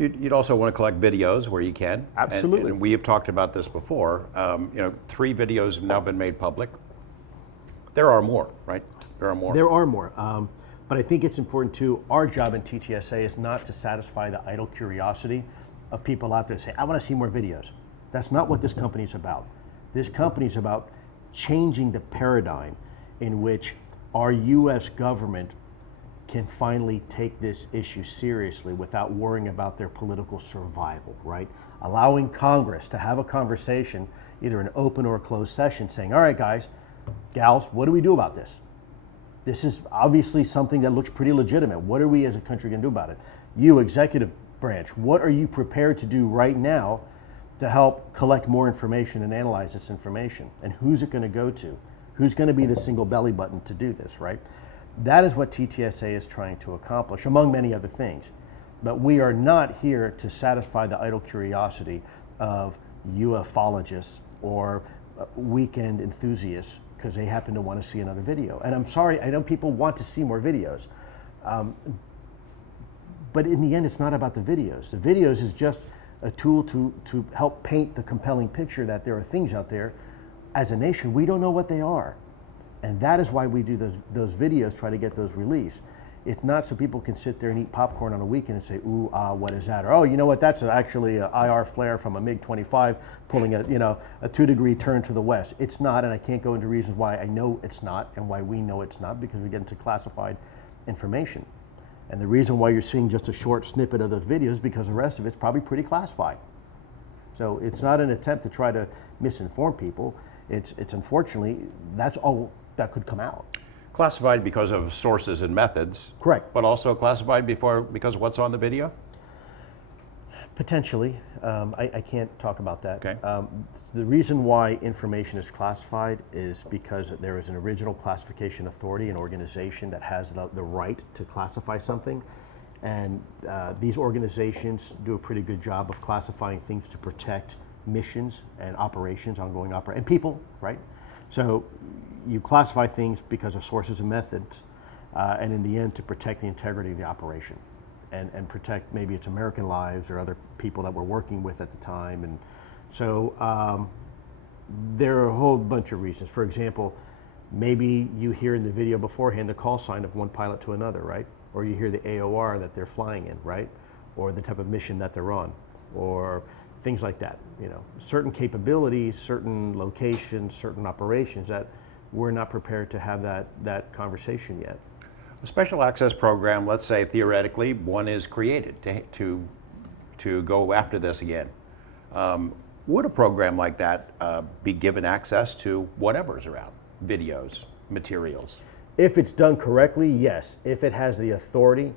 You'd also want to collect videos where you can. Absolutely. And we have talked about this before. 3 videos have now been made public. There are more, right? There are more. There are more. But I think it's important too, our job in TTSA is not to satisfy the idle curiosity of people out there say, I want to see more videos. That's not what this company is about. This company is about changing the paradigm in which our U.S. government can finally take this issue seriously without worrying about their political survival, right? Allowing Congress to have a conversation, either an open or a closed session, saying, all right, guys, gals, what do we do about this? This is obviously something that looks pretty legitimate. What are we as a country going to do about it? You, executive branch, what are you prepared to do right now to help collect more information and analyze this information? And who's it going to go to? Who's going to be the single belly button to do this, right? That is what TTSA is trying to accomplish, among many other things. But we are not here to satisfy the idle curiosity of ufologists or weekend enthusiasts because they happen to want to see another video. And I'm sorry, I know people want to see more videos. But in the end, it's not about the videos. The videos is just a tool to help paint the compelling picture that there are things out there. As a nation, we don't know what they are. And that is why we do those videos, try to get those released. It's not so people can sit there and eat popcorn on a weekend and say, ooh, what is that? Or, oh, you know what, that's actually an IR flare from a MiG-25 pulling a 2-degree turn to the west. It's not, and I can't go into reasons why I know it's not and why we know it's not, because we get into classified information. And the reason why you're seeing just a short snippet of those videos is because the rest of it's probably pretty classified. So it's not an attempt to try to misinform people. It's unfortunately, that's all that could come out. Classified because of sources and methods. Correct. But also classified because of what's on the video? Potentially. I can't talk about that. Okay. The reason why information is classified is because there is an original classification authority, an organization that has the right to classify something. And these organizations do a pretty good job of classifying things to protect missions and operations, ongoing and people, right? So you classify things because of sources and methods, and in the end to protect the integrity of the operation and protect maybe it's American lives or other people that we're working with at the time. And so there are a whole bunch of reasons. For example, maybe you hear in the video beforehand the call sign of one pilot to another, right? Or you hear the AOR that they're flying in, right? Or the type of mission that they're on, or things like that. Certain capabilities, certain locations, certain operations that we're not prepared to have that conversation yet. A special access program, let's say theoretically, one is created to go after this again. Would a program like that be given access to whatever's around, videos, materials? If it's done correctly, yes. If it has the authority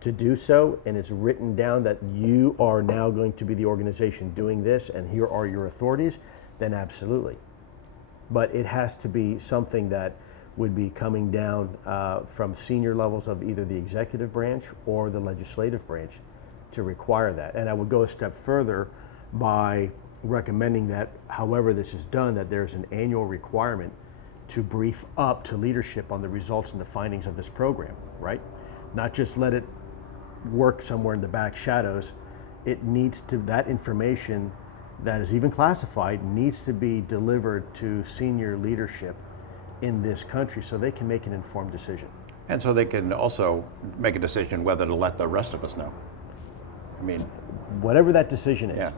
to do so and it's written down that you are now going to be the organization doing this and here are your authorities, then absolutely. But it has to be something that would be coming down from senior levels of either the executive branch or the legislative branch to require that. And I would go a step further by recommending that, however this is done, that there's an annual requirement to brief up to leadership on the results and the findings of this program, right? Not just let it work somewhere in the back shadows. It needs to, that information that is even classified needs to be delivered to senior leadership in this country so they can make an informed decision. And so they can also make a decision whether to let the rest of us know. I mean, whatever that decision is. Yeah.